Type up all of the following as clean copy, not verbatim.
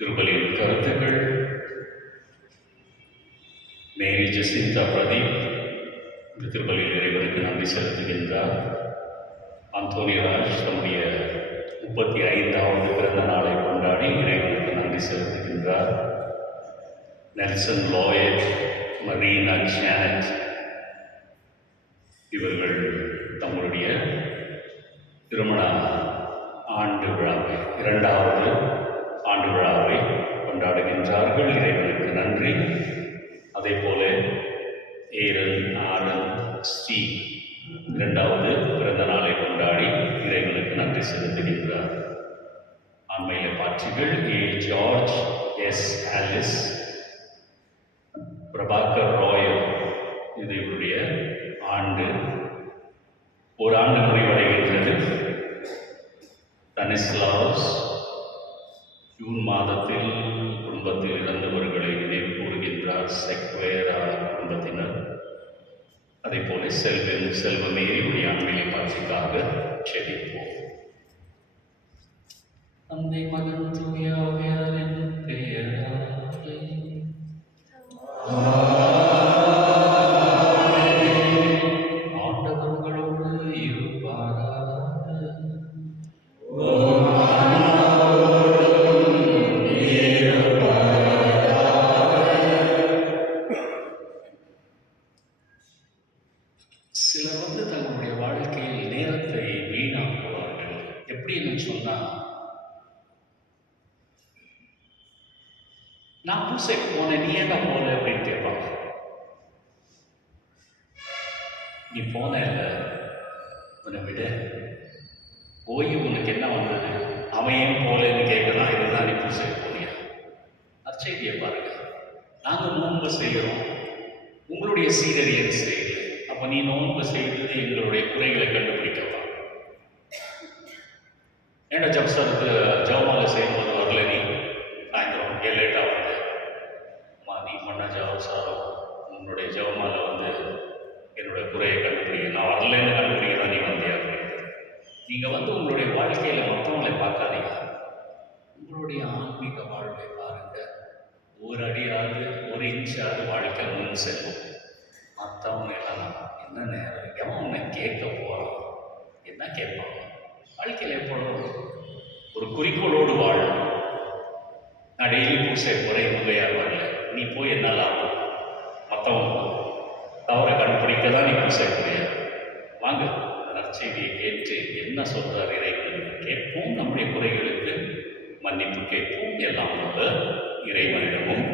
திருப்பலியின் கருத்துக்கள். மேரி ஜெசிந்தா பிரதீப் இந்த திருப்பலியில் இறைவனுக்கு நன்றி செலுத்துகின்றார். அந்தோனிராஜ் தம்முடைய 35வது பிறந்த நாளை கொண்டாடி இறைவனுக்கு நன்றி செலுத்துகின்றார். நெல்சன் லோயட், மரீனா ஜானட் இவர்கள் தங்களுடைய திருமண ஆண்டு விழாவை 2வது ஆண்டு விழாவை கொண்டாடுகின்றார்கள். இறைவனுக்கு நன்றி. அதே போல ஏரல், ஆரன், ஸ்டீவ் 2வது பிறந்த நாளை கொண்டாடி இறைவனுக்கு நன்றி செலுத்துகின்றார். ஆண்மையில பாட்சிகள் A George, S Alice, Prabhakar Royal இது இவருடைய ஆண்டு. ஒரு ஆண்டு முடிவடைகின்றது. தனிஸ்லாஸ் ஜூன் மாதத்தில் குடும்பத்தில் இறந்தவர்களை நினைவு கூறுகின்றார். செக்வேரா குடும்பத்தினர். அதே போல செல்வமேரியுடைய ஆண்மையை பாட்சிக்காக செபிப்போம். தந்தை, மகன், தூய ஆவியாரின் பெயராலே ஆண்டவர் உங்களோடு இருப்பாராக. சிலர் தங்களுடைய வாழ்க்கையில் நேரத்தை வீணாக்குவார்கள். எப்படின்னு சொன்னா, நான் பூசைக்கு போனேன், நீ ஏன்டா போல அப்படின்னு கேட்பாங்க. நீ போன உன்னை விட போய் உனக்கு என்ன வந்தது, அவன் ஏன் போலன்னு கேட்கலாம். இதுதான் நீ பூசைக்கு போனியா? நற்செய்தியை பாருங்க. நாங்கள் நோன்பு செய்கிறோம், உங்களுடைய சீரடியன் செய்யல. அப்போ நீ நோன்பு செய்தது எங்களுடைய குறைகளை கண்டுபிடிக்கலாம். ஏன்னா ஜப்சருக்கு ஜவமாலை செய்யும்போது வரல, நீ சாயந்தரம் ஏன் லேட்டாக வந்து நீ பண்ண ஜவசாரம் உன்னுடைய ஜவமாலை என்னுடைய குறையை கண்டுபிடிக்க, நான் வரலன்னு கண்டுபிடிக்க தான் நீ வந்தியா அப்படின்னு. நீங்கள் உங்களுடைய வாழ்க்கையில் மற்றவங்களை பார்க்காதீங்க, உங்களுடைய ஆன்மீக வாழ்வை பாருங்க. ஒரு அடியாவது ஒரு இன்ச்சாவது வாழ்க்கை முன் செல்லும். மற்றவங்க எல்லாம் என்ன நேரம் எவன் உன்னை கேட்க போகிறான், என்ன கேட்பாங்க? வாழ்க்கையில் எப்பொழுதும் ஒரு குறிக்கோளோடு வாழணும். நான் டெய்லி பூசை போகிறேன், இவங்க யார் வரல, நீ போய் என்னால் ஆகும். மற்றவங்க தவறை கண்டுபிடிக்க தான் நீ பூசை போறிய. வாங்க, நற்செய்தியை கேட்டு என்ன சொல்கிறார் இறைவன் கேட்போம். நம்முடைய குறைகளுக்கு மன்னிப்பு கேட்போம். எல்லாம் உள்ள இறைவனிடமும்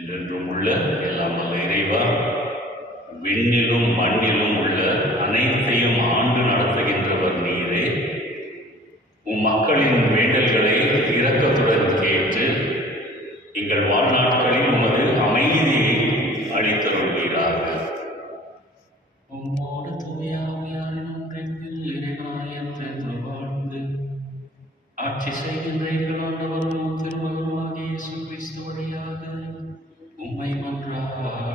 என்றென்றும் உள்ள எல்லாம் வல்ல இறைவா, விண்ணிலும் மண்ணிலும் உள்ள அனைத்தையும் ஆண்டு நடத்துகின்றவர் நீரே. உம் மக்களின் வேண்டல்களை இரக்கத்துடன் கேட்டு எங்கள் வாழ்நாட்களில் உமது அமைதியை அளித்தருள்வீராக. உம்மோடு தூயாவியாரின் ஒன்றில் இறைவனாய் என்றென்று வாழ்ந்து ஆட்சி செய்கின்ற எங்கள் ஆண்டவரும் திருமகனுமாகிய இயேசு கிறிஸ்து வழியாக உம்மை மன்றாடுகிறோம்.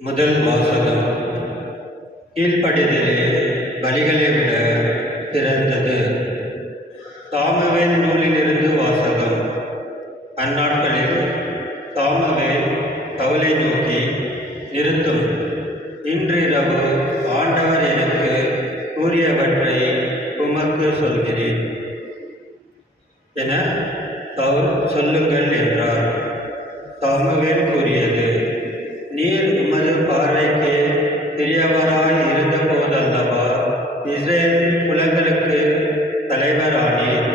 முதல் வாசகம். கீழ்ப்படிதலே பலிகளை விட சிறந்தது. சாமுவேல் நூலிலிருந்து வாசகம். அந்நாட்களில் சாமுவேல் சவுலை நோக்கி, நிறுத்தும், இன்றிரவு ஆண்டவர் எனக்கு கூறியவற்றை உமக்கு சொல்கிறேன் என சவுல் சொல்லுங்கள் என்றார். சாமுவேல் கூறியது, நீர் உமது பார்வைக்கு பெரியவராய் இருந்த போதல்லவா இஸ்ரேல் குலங்களுக்கு தலைவரானீர்.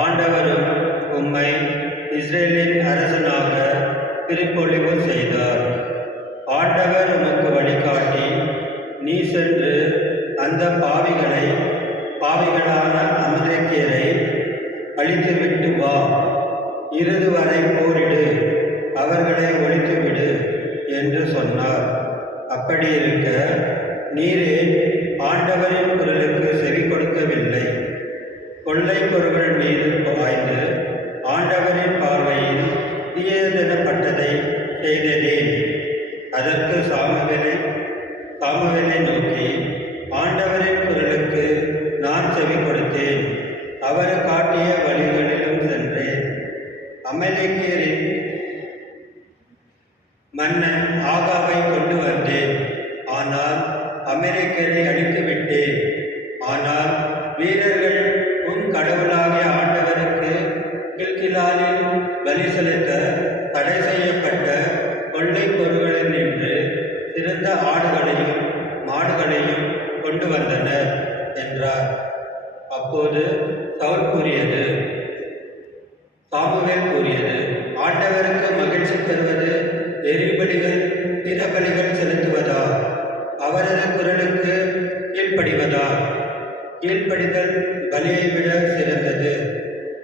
ஆண்டவரும் உம்மை இஸ்ரேலின் அரசனாக திருப்பொழிவு செய்தார். ஆண்டவர் உமக்கு வழிகாட்டி, நீ சென்று அந்த பாவிகளான அமலேக்கியரை அழித்துவிட்டு வா, இறுதி வரை போரிடு, அவர்களை ஒழித்துவிடு என்று சொன்னார். அப்படி இருக்க நீரே ஆண்டவரின் குரலுக்கு செவி கொடுக்கவில்லை. கொள்ளை பொருள்கள் மீது பாய்ந்து ஆண்டவரின் பார்வையில் தீயதெனப்பட்டதை செய்தேன். அதற்கு சாமுவேலை நோக்கி, ஆண்டவரின் குரலுக்கு நான் செவி கொடுத்தேன், அவர் காட்டிய வழிகளிலும் சென்றேன். அமலேக்கியரின் மன்னன் ஆகாவை கொண்டு வந்தேன், ஆனால் அமெரிக்கரை அழித்து விட்டேன். ஆனால் வீரர்கள் உம் கடவுளாகிய ஆண்டவருக்கு கில்கிலாலில் பலி செலுத்த தடை செய்யப்பட்ட கொள்ளை பொருள்களில் நின்று சிறந்த ஆடுகளையும் மாடுகளையும் கொண்டு வந்தனர் என்றார். அப்போது சாமுவேல் கூறியது, ஆண்டவருக்கு மகிழ்ச்சி தருவது எரிபலிகள் பிறபலிகள் செலுத்துவதா, அவரது குரலுக்கு கீழ்ப்படிவதா? கீழ்ப்படிதல் பலியை விட சிறந்தது.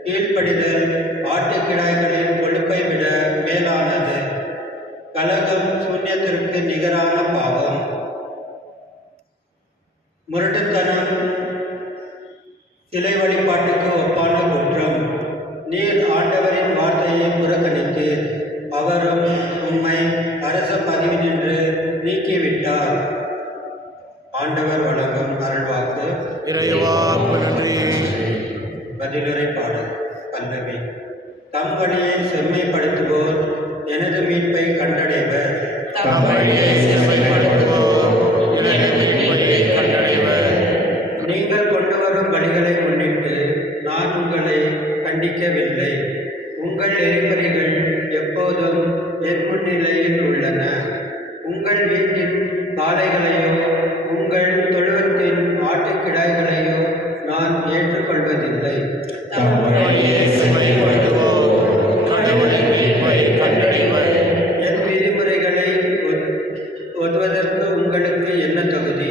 கீழ்ப்படிதல் ஆட்டுக்கிடாய்களின் கொழுப்பை விட மேலானது. கலகம் சூன்யத்திற்கு நிகரான பாவம். முரட்டுத்தனம் சிலை வழிபாட்டுக்கு ஒப்பான குற்றம். நீர் ஆண்டவரின் வார்த்தையை புறக்கணித்தீர், அவரும் உம்மை அரச பதவியினின்று நீக்கிவிட்டார். ஆண்டவர் வழங்கும் அருள்வாக்கு. பதிலுரை பாடல். பல்லவி. தம் வழியை செம்மைப்படுத்துவோர் எனது மீட்பை கண்டடைவர். நீங்கள் கொண்டு வரும் பலிகளை முன்னிட்டு நான் உங்களை கண்டிக்கவில்லை. உங்கள் எரிபலிகள் எப்போதும் என் முன்னிலையில் உள்ளன. உங்கள் வீட்டின் காளைகளையோ உங்கள் தொழுவத்தின் ஆட்டுக்கிடாய்களையோ நான் ஏற்றுக்கொள்வதில்லை. என் விதிமுறைகளை ஒதுவதற்கு உங்களுக்கு என்ன தகுதி?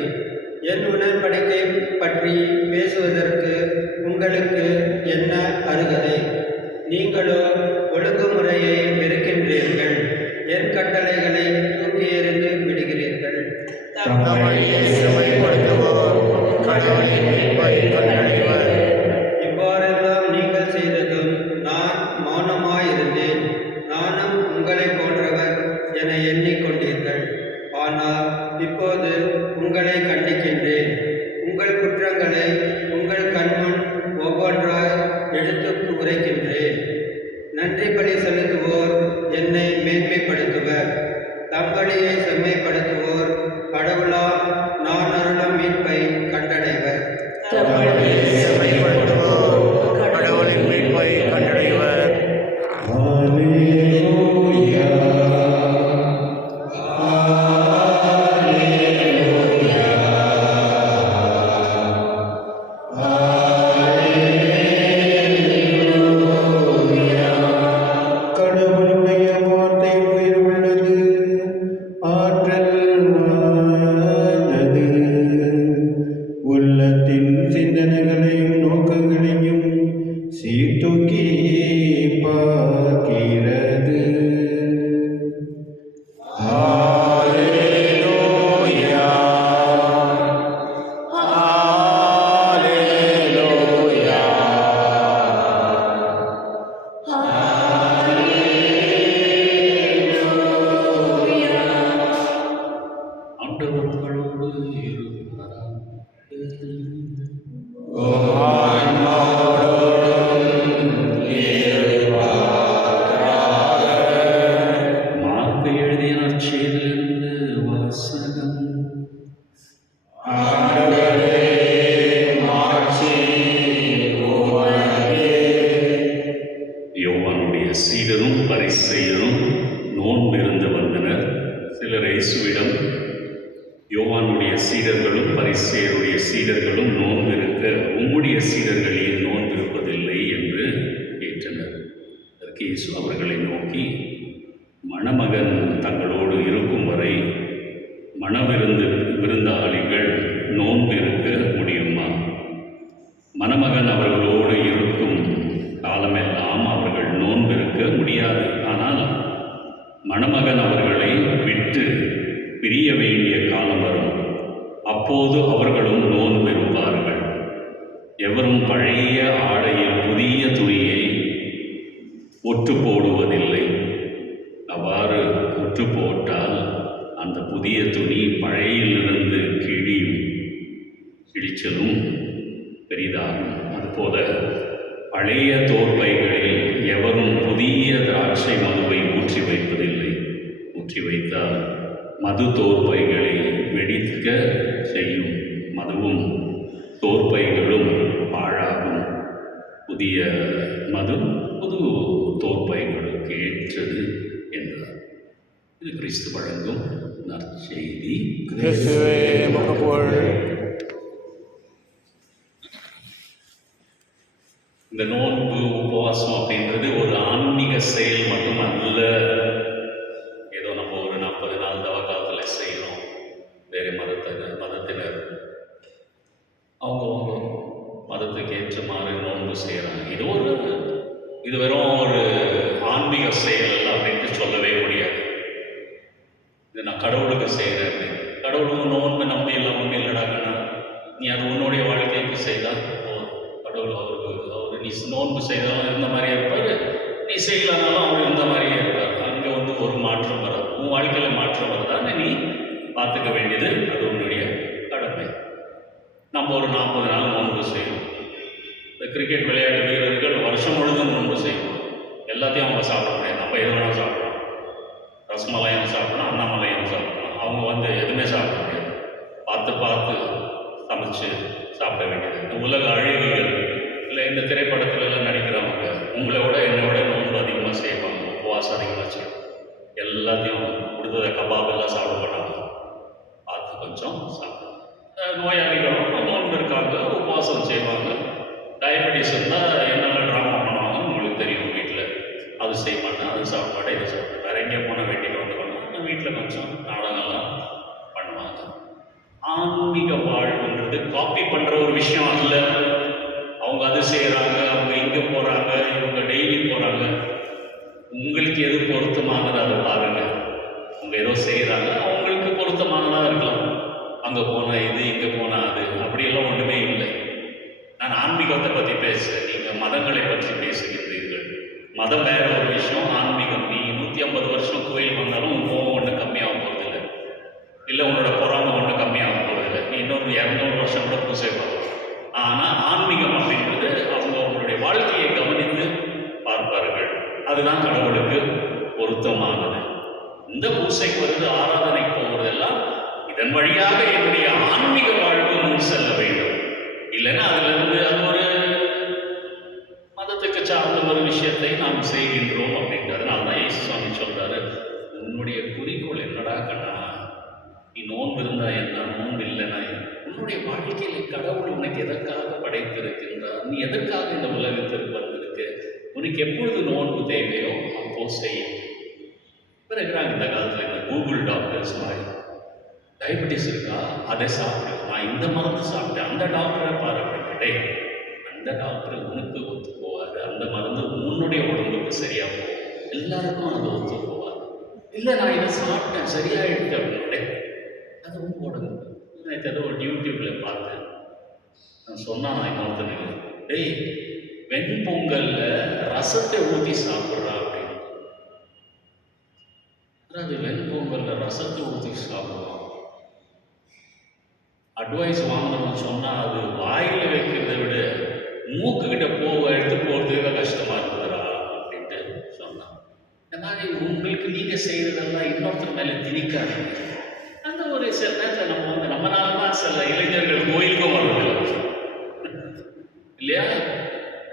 என் உடன்படிக்கை பற்றி பேசுவதற்கு உங்களுக்கு என்ன அருகதை? நீங்களோ ஒழுங்குமுறையை வெறுக்கின்றீர்கள், என் கட்டளைகளை தூக்கி எறிந்து விடுகிறீர்கள். இவ்வாறெல்லாம் நீங்கள் செய்ததும் நான் மௌனமாயிருந்தேன். நானும் உங்களை போன்றவர் என எண்ணிக்கொண்டீர்கள். ஆனால் இப்போது உங்களை கண்டிக்கின்றேன். உங்கள் குற்றங்களை உங்கள் கண்முன் ஒவ்வொன்றாய் எடுத்து உரைக்கின்றேன். நன்றி பலி செலுத்துவோர் என்னை மேன்மைப்படுத்துவர். தம் வழியை செம்மைப்படுத்துவோர் கடவுளால் நான் அருளும் மீட்பை கண்டடைவர். தம்மிடையே செம்மைப்படுத்துவோர் கடவுளின் மீட்பை கண்டடைவர். கடவுளுடைய வார்த்தை உயிர் உள்ளது, ஆற்றல் வாய்ந்தது. உள்ளத்தின் சிந்தனைகளையும் நோக்கங்களையும் சீர்தூக்கி பார்க்கிறது. Hallelujah. ஆண்டவர் உங்களோடு இருப்பாராக. மார்க்கு எழுதிய நற்செய்தியிலிருந்து வாசகம். யோவானுடைய சீடரும் பரிசேயரும் நோன்பிருந்து வந்தனர். சிலர் இயேசுவிடம், யோவானுடைய சீடர்களும் பரிசேயருடைய சீடர்களும் நோன்பிருக்க உம்முடைய சீடர்கள் ஏன் நோன்பிருப்பதில்லை என்று கேட்டனர். அதற்கு இயேசு அவர்களை நோக்கி, மணமகன் தங்களோடு இருக்கும் வரை விருந்தாளிகள் நோன்பிருக்க முடியுமா? மணமகன் அவர்களோடு இருக்கும் காலமெல்லாம் அவர்கள் நோன்பிருக்க முடியாது. ஆனால் மணமகன் அவர்களை விட்டு பிரிய வேண்டிய காலம் வரும். அப்போது அவர்களும் நோன்பிருப்பார்கள். எவரும் பழைய ஆடையில் புதிய துணியை ஒட்டு போடுவதில்லை. அவ்வாறு ஒட்டு போட்டால் அந்த புதிய துணி பழையிலிருந்து கிழிச்சலும் பெரிதாகும். அதுபோல பழைய தோற்பைகளில் எவரும் புதிய திராட்சை மதுவை ஊற்றி வைப்பதில்லை. ஊற்றி வைத்தால் மது தோற்பைகளை வெடிக்க செய்யும். மதுவும் தோற்பைகளும் பாழாகும். புதிய மது புது தோற்பைகளுக்கு ஏற்றது என்றார். இது கிறிஸ்து வழங்கும் நற்செய்தி. கிறிஸ்துவே உமக்கு புகழ். இந்த நோன்பு உபவாசம் அப்படின்றது ஒரு ஆன்மீக செயல் மட்டும் அல்ல. ஏதோ நம்ம ஒரு 40 நாள் தவக்காலத்தில் செய்யணும். வேறு மதத்தினர் அவங்க மதத்துக்கு ஏற்றமாறு நோன்பு செய்கிறாங்க. இது வெறும் ஒரு ஆன்மீக செயல் அல்ல அப்படின்ட்டு சொல்லவே முடியாது. இது நான் கடவுளுக்கு செய்கிறேன் அப்படின்னு. கடவுளுக்கு நோன்பு நம்பி இல்லை ஒன்றும் இல்லைடாக்கண்ணா, நீ அது உன்னுடைய வாழ்க்கைக்கு செய்தால் கடவுள் அவரு நீ நோன்பு செய்தாலும் இருந்த மாதிரியே இருப்பார், நீ செய்யலனாலும் அவர் இருந்த மாதிரியே இருப்பார். அங்கே ஒரு மாற்றம் வராது. உன் வாழ்க்கையில் மாற்றம் வருதான்னு நீ பார்த்துக்க வேண்டியது அது உன்னுடைய கடமை. நம்ம ஒரு 40 நாள் நோன்பு செய்வோம். இந்த கிரிக்கெட் விளையாட்டு வீரர்கள் வருஷம் முழுதும் நோன்பு செய்வோம். எல்லாத்தையும் அவங்க சாப்பிட முடியாது. நம்ம எது வேணாலும் சாப்பிடலாம். ரசமலாயும் சாப்பிடலாம், அண்ணாமலையும் சாப்பிடலாம். அவங்க எதுவுமே சாப்பிட முடியாது. பார்த்து சமைச்சு சாப்பிட வேண்டியது. இந்த உலக அழகிகள் இல்லை இந்த திரைப்படத்துலலாம் நடிக்கிறவங்க உங்களை விட என்னை விட நோன்பு அதிகமாக செய்வாங்க, உபவாசம் அதிகமாக செய்வாங்க. எல்லாத்தையும் கொடுத்தத கபாபெல்லாம் சாப்பிட மாட்டாங்க. பார்த்து கொஞ்சம் சாப்பிடுவாங்க. நோயாளிகளும் நோன்பு இருக்காங்க, உபவாசம் செய்வாங்க. டயபெட்டிஸ் இருந்தால் என்னெல்லாம் ட்ராமா பண்ணுவாங்கன்னு உங்களுக்கு தெரியும். வீட்டில் அது செய்ய மாட்டேன், அது சாப்பிட மாட்டேன், இது சாப்பிட்டேன். வேறு எங்கேயும் போனால் வெட்டிட்டு வந்துடுவாங்க. வீட்டில் கொஞ்சம் நாடகம்லாம் பண்ணுவாங்க. ஆன்மீக வாழ்வுன்றது காப்பி பண்ணுற ஒரு விஷயம் அல்ல. அவங்க அது செய்கிறாங்க, அவங்க இங்கே போகிறாங்க, இவங்க டெய்லி போகிறாங்க. உங்களுக்கு எது பொருத்தமானது அதை பாருங்கள். அவங்க ஏதோ செய்கிறாங்க, அவங்களுக்கு பொருத்தமானதாக இருக்கலாம். அங்கே போனால் இது, இங்கே போனால் அது, அப்படியெல்லாம் ஒன்றுமே இல்லை. நான் ஆன்மீகத்தை பற்றி பேசுகிறேன், நீங்கள் மதங்களை பற்றி பேசுகின்றீர்கள். மதம் வேற ஒரு விஷயம், ஆன்மீகம். நீ 150 வருஷம் கோயில் வந்தாலும் உன் கோவம் ஒன்றும் கம்மியாக போகிறதில்லை, இல்லை உன்னோட பொறாமை ஒன்றும் கம்மியாக போகிறதில்லை. நீ இன்னொரு 200 வருஷம் கூட பூசை பார்க்கலாம். ஆனால் ஆன்மீகம் அப்படின்றது அவங்களுடைய வாழ்க்கையை கவனித்து பார்ப்பார்கள். அதுதான் கடவுளுக்கு பொருத்தமானது. இந்த பூசைக்கு வருது, ஆராதனைக்கு போகிறதெல்லாம் இதன் வழியாக என்னுடைய ஆன்மீக வாழ்வு முன் செல்ல வேண்டும். இல்லை இல்லைன்னா அதிலிருந்து அது ஒரு மதத்துக்கு சார்ந்த ஒரு விஷயத்தை நாம் செய்கின்றோம் அப்படின்ட்டு. அதனால தான் இயேசு சுவாமி சொல்றாரு, உன்னுடைய குறிக்கோள் என்னடா கண்ணா, நீ நோன்பு இருந்தா என்ன, நோன்பு இல்லைன்னா என்ன? உன்னுடைய வாழ்க்கையில கடவுள் உனக்கு எதற்காக படைத்திருக்கின்றார், நீ எதற்காக இந்த உலகத்திற்கு வந்திருக்க, உனக்கு எப்பொழுது நோன்பு தேவையோ அப்போ செய்யும். இப்போ இருக்கிறாங்க இந்த காலத்தில் இந்த கூகுள் டாக்டர்ஸ் மாதிரி, டயபெட்டிஸ் இருக்கா அதை சாப்பிடு, நான் இந்த மருந்து சாப்பிட்டேன், அந்த டாக்டரை பாரு அப்படின்ட்டு. அந்த டாக்டர் உனக்கு ஒத்து போவார், அந்த மருந்து உன்னுடைய உடம்புக்கு சரியா போகும், எல்லாருக்கும் அது ஒத்து போவார். இல்லை நான் இதை சாப்பிட்டேன் சரியாயிடுச்சு அப்படின்னே, அது உங்க உடம்பு. எனக்கு ஏதோ ஒரு யூடியூப்ல பார்த்தேன், நான் சொன்னான் நான் இன்னொருத்தனுக்கு, டேய் வெண்பொங்கல்ல ரசத்தை ஊற்றி சாப்பிட்றா அப்படின்னு. அது வெண்பொங்கல்ல ரசத்தை ஊற்றி சாப்பிடுவான். அட்வைஸ் வாங்கணும்னு சொன்னால் அது வாயில் வைக்கிறத விட மூக்கு கிட்ட எடுத்து போகிறதுக்கு கஷ்டமாக இருக்குதுடா அப்படின்ட்டு சொன்னான். இந்த மாதிரி உங்களுக்கு நீங்கள் செய்கிறதெல்லாம் இன்னொருத்தர் மேலே திணிக்காதீங்க. அந்த ஒரு சில நேரத்தில் நம்மளால தான் சில இளைஞர்கள் கோயிலுக்கும் வருவதில்லை இல்லையா?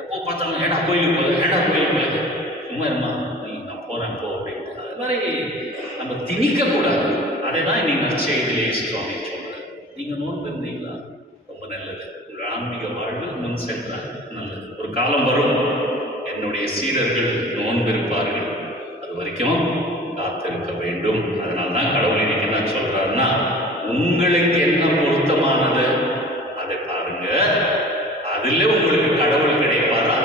எப்போ பார்த்தாலும் ஏடா கோயிலுக்கு போகுது, ஏடா கோயிலுக்கு போகுது, சும்மா இருமா நீ நான் போகிறேன் போ அப்படின்ட்டு. அது மாதிரி நம்ம திணிக்கக்கூடாது. அதை தான் இன்னைக்கு நற்செய்தியிலே சுவாமி சொல்கிறேன். நீங்கள் நோன்பு இருந்தீங்களா ரொம்ப நல்லது, உங்கள் ஆன்மீக வாழ்வு முன் சென்றால் நல்லது. ஒரு காலம் வரும் என்னுடைய சீடர்கள் நோன்பு இருப்பார்கள், அது வரைக்கும் காத்திருக்க வேண்டும். அதனால தான் கடவுள் இன்னைக்கு என்ன சொல்கிறாருன்னா, உங்களுக்கு என்ன பொருத்தமானது அதை பாருங்க, அதில் உங்களுக்கு கடவுள் கிடைப்பாரா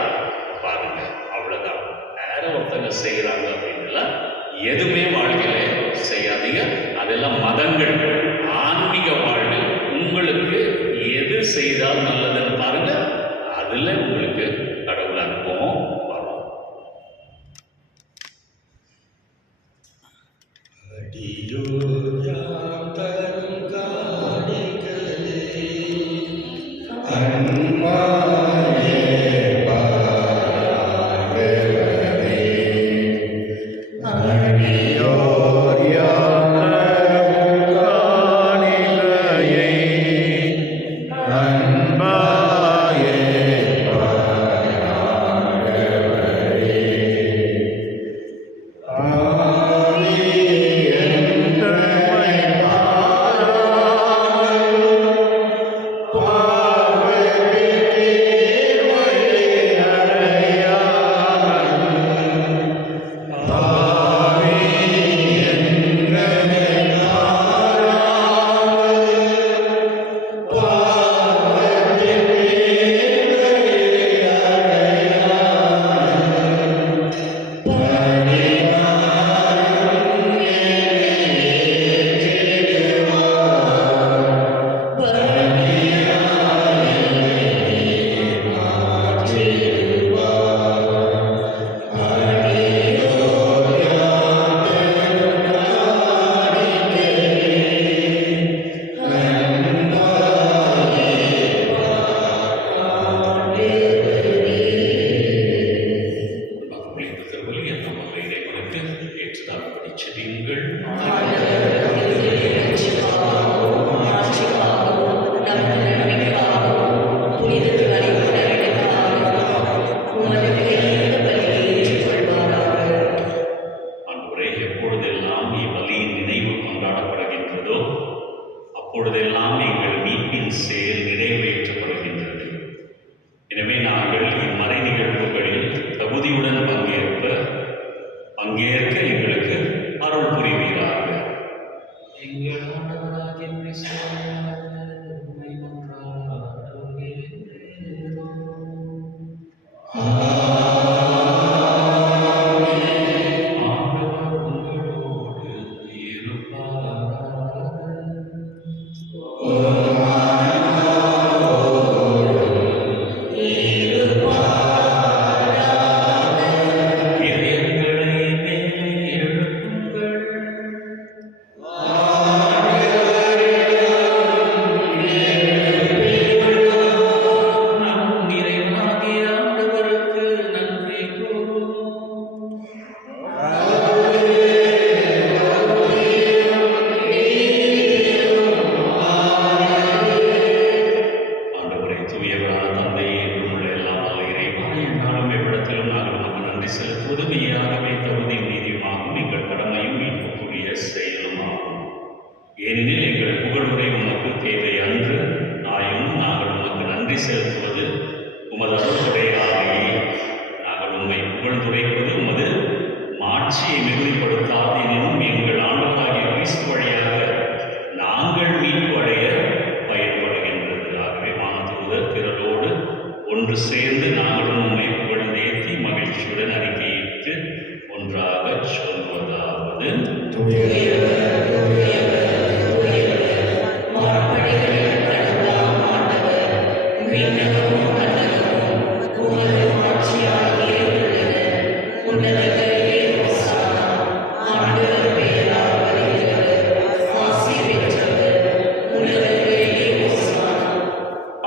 பாருங்க, அவ்வளோதான். வேற ஒருத்தங்க செய்கிறாங்க அப்படின்னுலாம் எதுவுமே வாழ்க்கையில செய்யாதீங்க. அதெல்லாம் மதங்கள். ஆன்மீக வாழ்வில் உங்களுக்கு எது செய்தால் நல்லதுன்னு பாருங்க, அதில் உங்களுக்கு கடவுள் அனுபவம் வரும். அன்பாயே செலுத்துவது மெய்யாகவே தகுதியும் நீதியுமாகும் எங்கள் கடமையும் மீட்புக்குரிய செயலுமாகும். ஏனெனில் எங்கள் புகழுரை உமக்கு தேவை அன்று, ஆயினும் நாங்கள் உமக்கு நன்றி செலுத்துவது உமது அருளுடையாலேயே. நாங்கள் உண்மை புகழ்ந்துரைப்பது உமது மாட்சியை மிகுதிப்படுத்தாது, எனினும் எங்கள் ஆண்டவராகிய கிறிஸ்து வழியாக நாங்கள் மீட்பு அடைய பயன்படுகின்றது. ஆகவே மாதூதர் திரளோடு ஒன்று சேர்ந்து நாங்களும் உண்மை புகழ்ந்தேத்தி மகிழ்ச்சியுடன் அறிக்கையிட்டு ஒன்றாக சொல்வதாவது: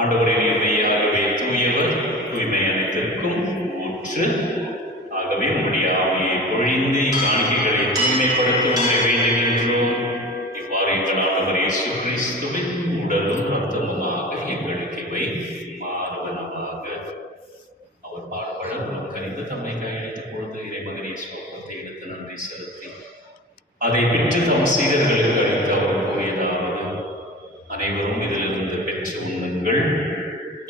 ஆண்டவரே, நீர் மெய்யாகவே தூயவர், தூய்மை அனைத்திற்கும் ஊற்று. ஆகவே உம்முடைய ஆவியை பொழிந்து காணிக்கைகளை தூய்மைப்படுத்த உண்மை வேண்டுகின்றோம். இவ்வாறு எங்கள் ஆண்டவர் இயேசு கிறிஸ்துவின் உடலும் இரத்தமுமாக எங்களுக்கு இவை மாறுவனவாக. அவர் பாடுபட உலகம் கனிந்து தம்மை கையளித்த பொழுது இறைமகனே சோகத்தை எடுத்து நன்றி செலுத்தி அதை விற்று தம் சீடர்களுக்கு அளித்து அவர் கூறியதாவது: அனைவரும் இதிலிருந்து பெற்று உண்ணுங்கள்,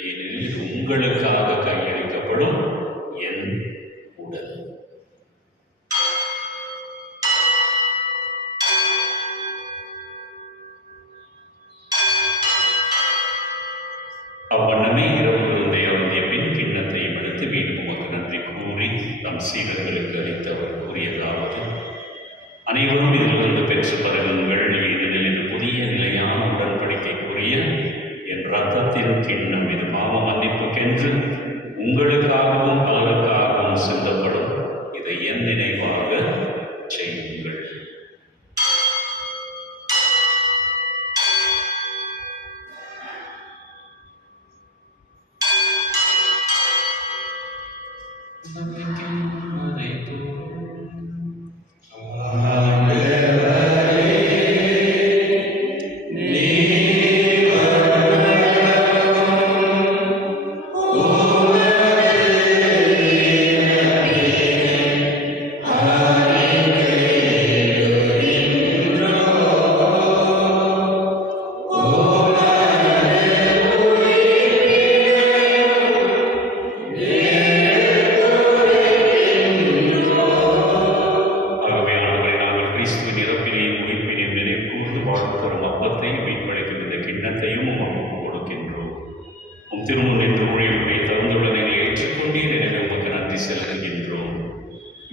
ஏனெனில் இது உங்களுக்காக கையளிக்கப்படும் என் உடல். அவ்வண்ணமே இரவு விருந்தை அருந்திய பின் கிண்ணத்தையும் எடுத்து மீண்டும் உமக்கு நன்றி கூறி தம் சீடர்களுக்கு அளித்து அவர் கூறியதாவது: அனைவரும் இதிலிருந்து பெற்று பருகுங்கள், ஏனெனில் இது புதிய நிலையான உடன்படிக்கைக்குரிய என் இரத்தத்தின் கிண்ணம். இது பாவ மன்னிப்புக்கென்று உங்களுக்காகவும் பலருக்காகவும் சிந்தப்படும். இதை என் நினைவாக செய்யுங்கள்.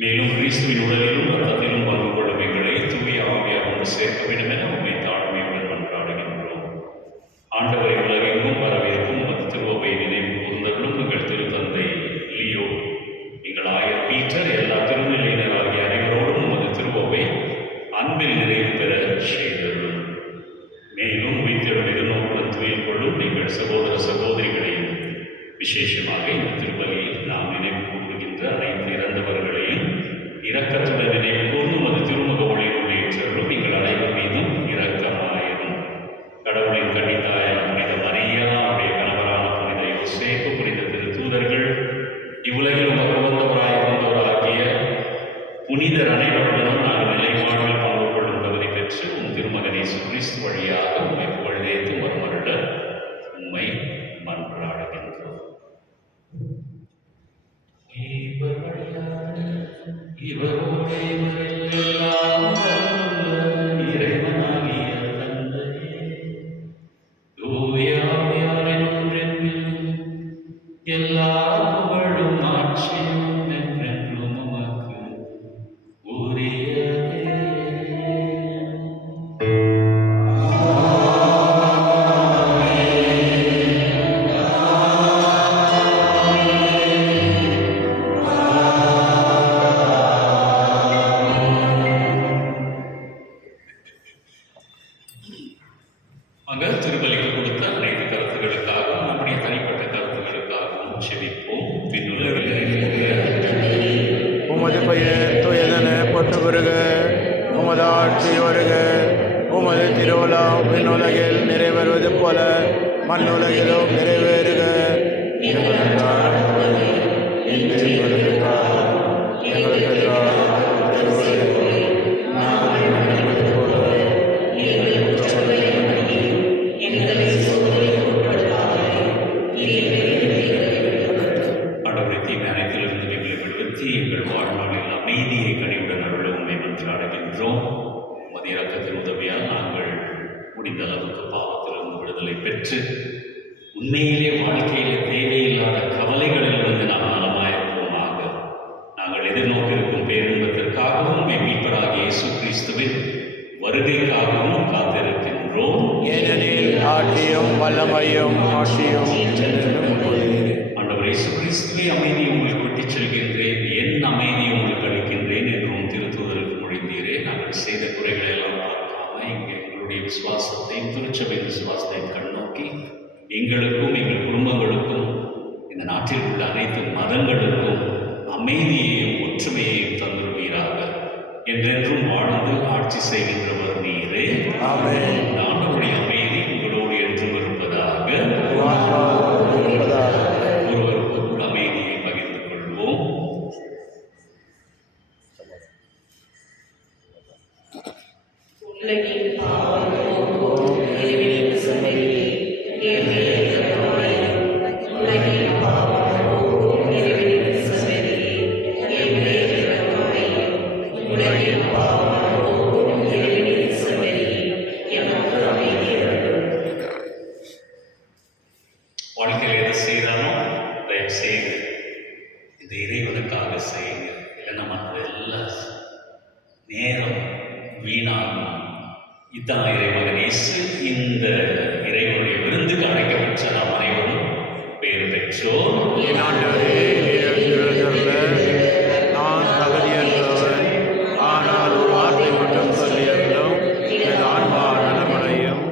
மேலும் கிறிஸ்துவின் உடலிலும் இரத்தத்திலும் பங்கு கொள்ளும் எங்களை தூய ஆவியார் ஒன்று சேர்க்க வேண்டும் என உண்மை தாழ்மையுடன் மன்றாடுகின்றோம். ஆண்டவரை உலகெங்கும் வரவேற்கும் உமது திருவவை நினைவு கூர்ந்தருளும் எங்கள் திருத்தந்தை லியோ, எங்கள் ஆயர் பீட்டர், எல்லா திருநிலையினர் ஆகிய அனைவரோடும் உமது திருவவை அன்பில் நிறைவு பெற செய்தருளும். மேலும் உயிர்த்தெழும் எதிர்நோக்குடன் துயில் கொள்ளும் எங்கள் சகோதர சகோதரிகளையும், விசேஷமாக இந்த திருப்பலியில் நாம் நினைவு கூறுகின்ற அனைத்து இறந்தவர்களையும் இரக்கத்துடன் நினைவு கூர்ந்து உமது திருமுக ஒளியினுள் ஏற்றருளும். எங்கள் அனைவர் மீதும் இரக்கமாயிரும். கடவுளின் கன்னித்தாயான புனித மரியா, அவருடைய கணவரான புனித யோசேப்பு, புனித திருத்தூதர்கள், இவ்வுலகில் உமக்கு உகந்தவராகிய புனிதர் அனைவருடனும் நாங்கள் நிலைவாழ்வில் பங்கு கொள்ளும் தகுதி பெற்று உம் திருமகன் இயேசு கிறிஸ்து வழியாக உம்மை புகழ்ந்தேத்து மறுமருட உம்மை மன்றாடுகின்றோம். இறைவனாகிய தந்தையே, தூய ஆவியாரின் ஒன்றின்பில் எல்லா புகழும் ஆட்சியும் என்றென்றும் உமக்கு உரியதே. மகள் திருப்பலிக்கு கொடுத்த அனைத்து கருத்துக்களுக்காகவும் நம்முடைய தனிப்பட்ட கருத்துக்களுக்காகவும் செபிப்போம். உமது பெயர் துயதன பொட்டு பெறுக, உமது ஆட்சி வருக, உமது திருவிழா விண்ணுலகில் நிறைவேறுவது போல மண்ணுலகிலும் நிறைவேறுக. எங்கள் ஆட்சியும் என்றென்றும் உள்ளது. ஆண்டவர் இயேசு கிறிஸ்துவே அமைதி உங்களுக்கு விட்டுச் செல்கின்றேன், என் அமைதி உங்களுக்கு அளிக்கின்றேன் என்றும் திருத்தூதருக்கு மொழிந்தீரே. நாங்கள் செய்த குறைகளை எல்லாம் பார்க்காம இங்கே எங்களுடைய விசுவாசத்தையும் திருச்சபையின் விசுவாசத்தையும் கண்ணோக்கி எங்களுக்கும் எங்கள் குடும்பங்களுக்கும் இந்த நாட்டில் உள்ள அனைத்து மதங்களுக்கும் அமைதியையும் ஒற்றுமையையும் தந்துள்வீராக. என்றென்றும் வாழ்ந்து ஆட்சி செய்கின்றவர் நீரே. ஆமென். இந்த ஆண்டவருடைய அமைதி உங்களோடு என்றும் இருப்பதாக. இருப்பதாக. ஒருவருக்கொருவர் அமைதியை பகிர்ந்து கொள்வோம். உலகின் பாவம் போக்கும் இறைவனின் செம்மறியே, ஏழையை இரக்கமாயிரும். உலகின் பாவம் போக்கும் இறைவனின் செம்மறியே, ஏழையை இரக்கமாயிரும். உலகின் பாவம் போக்கும் இறைவனின் செம்மறியே, எமக்கு அமைதி அருளும். வாழ்க்கையில் எதை செய்தாலும் தயவு செய்து இந்த இறைவனுக்காக செய்யுங்க. இல்லைன்னா மற்றதெல்லாம் நேரம் வீணாகும். இதான் இறைமகன் இயேசு இந்த இறைவனுடைய விருந்துக்கு அழைக்கப்பட்ட நாம் அனைவரும் பேறு பெற்றோர். என் ஆண்டவரே, நீர் எழுந்தருள நான் தகுதியற்றவன். ஆனால் ஒரு வார்த்தை மட்டும் சொல்லியருளும், என் ஆன்மா நலமடையும்.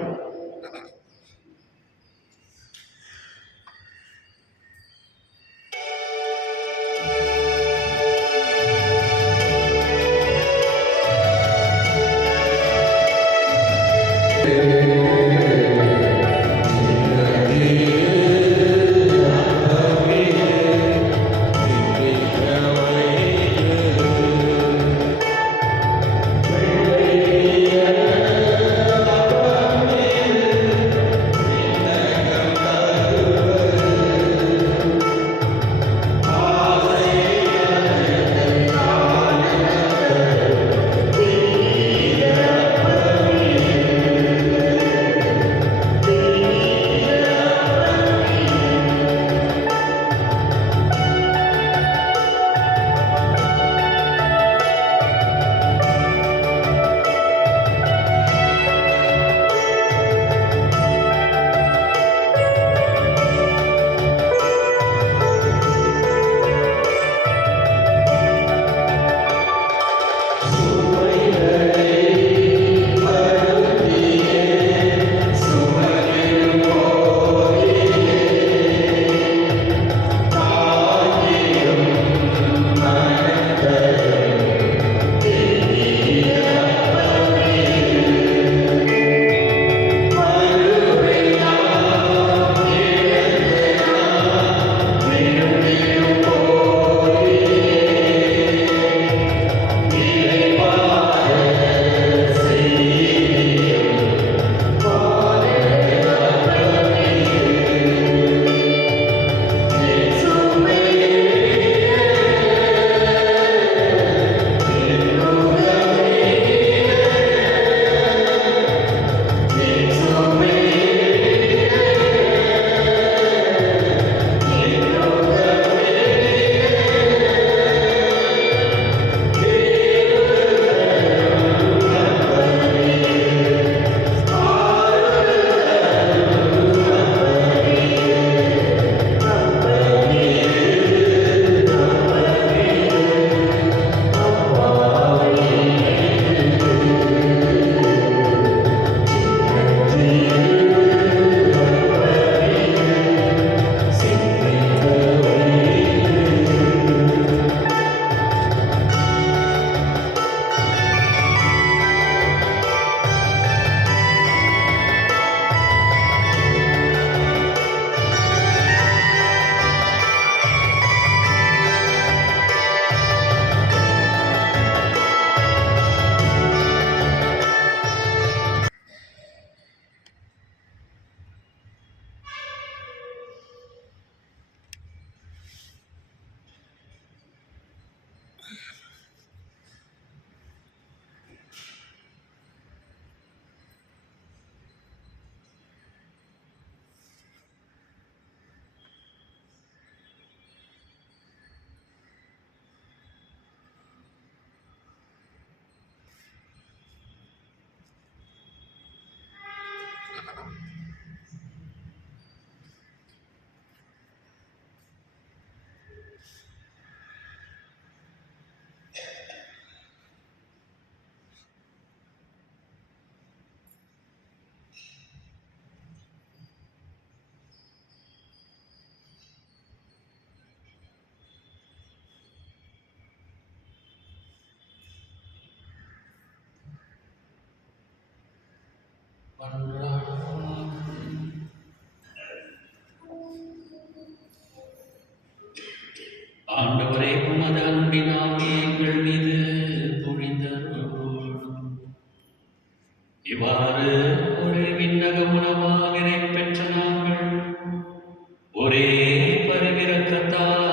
ஆண்டவரே உமது அன்பினாலே எங்கள் மீது பொழிந்தருளும். இவ்வாறு ஒரு விண்ணக உணவால் இறை பெற்ற நாங்கள் ஒரே பரிவிரக்கத்தால்